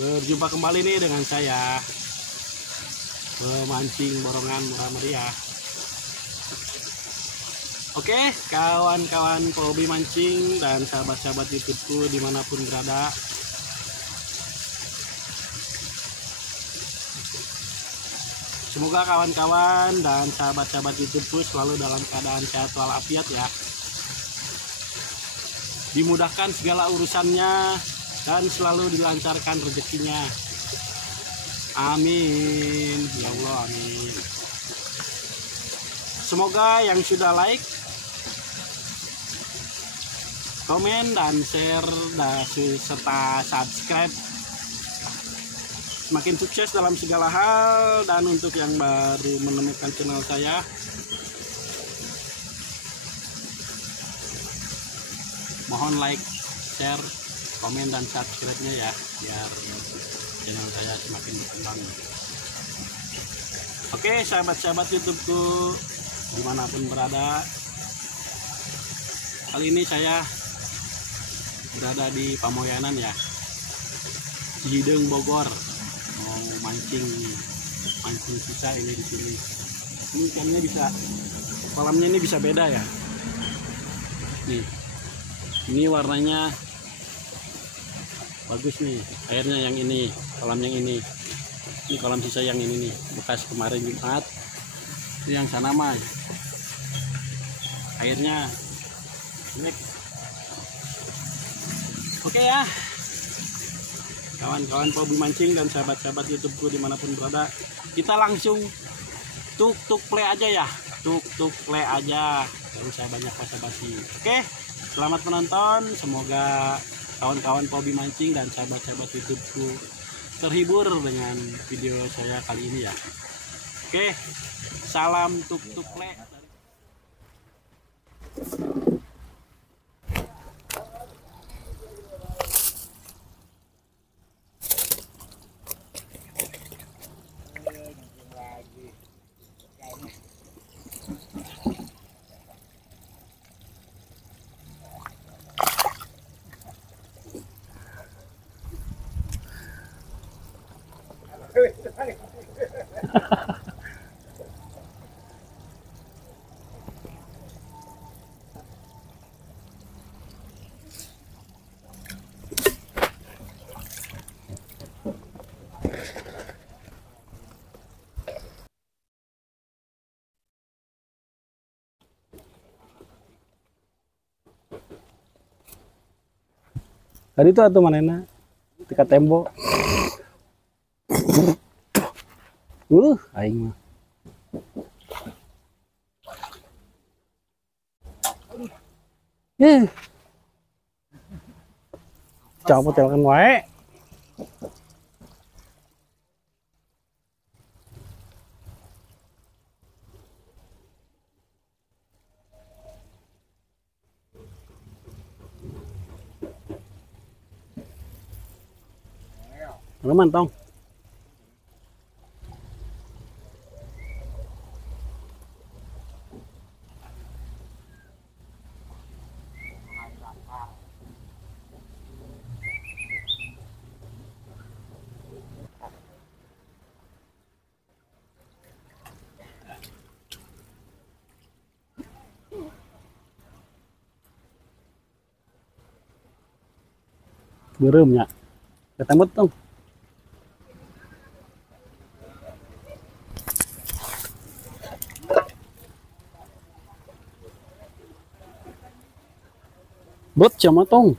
Berjumpa kembali nih dengan saya, pemancing borongan murah meriah. Oke, kawan-kawan hobi mancing dan sahabat-sahabat YouTubeku dimanapun berada, semoga kawan-kawan dan sahabat-sahabat YouTubeku selalu dalam keadaan sehat walafiat ya. Dimudahkan segala urusannya dan selalu dilancarkan rezekinya. Amin ya Allah, amin. Semoga yang sudah like, komen dan share serta subscribe semakin sukses dalam segala hal. Dan untuk yang baru menemukan channel saya, mohon like, share, komen dan subscribe-nya ya, biar channel saya semakin berkembang. Oke, sahabat-sahabat YouTubeku dimanapun berada, kali ini saya berada di Pamoyanan ya, Cihideng, Bogor. Mau mancing sisa ini di sini. Ini ikannya bisa, kolamnya ini bisa beda ya. Nih, ini warnanya bagus nih, airnya yang ini, kolam yang ini kolam sisa yang ini nih, bekas kemarin Jumat. Ini yang sana mah airnya jelek. Oke ya, kawan-kawan hobi mancing dan sahabat-sahabat YouTubeku dimanapun berada, kita langsung tuk play aja ya, tuk play aja, gak usah banyak basa-basi. Oke, selamat menonton, semoga kawan-kawan hobi mancing dan sahabat-sahabat YouTubeku terhibur dengan video saya kali ini ya. Oke, salam tuk play. Tadi itu atau mana dekat tembok. Aing mah. Copot telkan wae. Teman tong. Beremnya. Ketemu tong. Bot sama tong.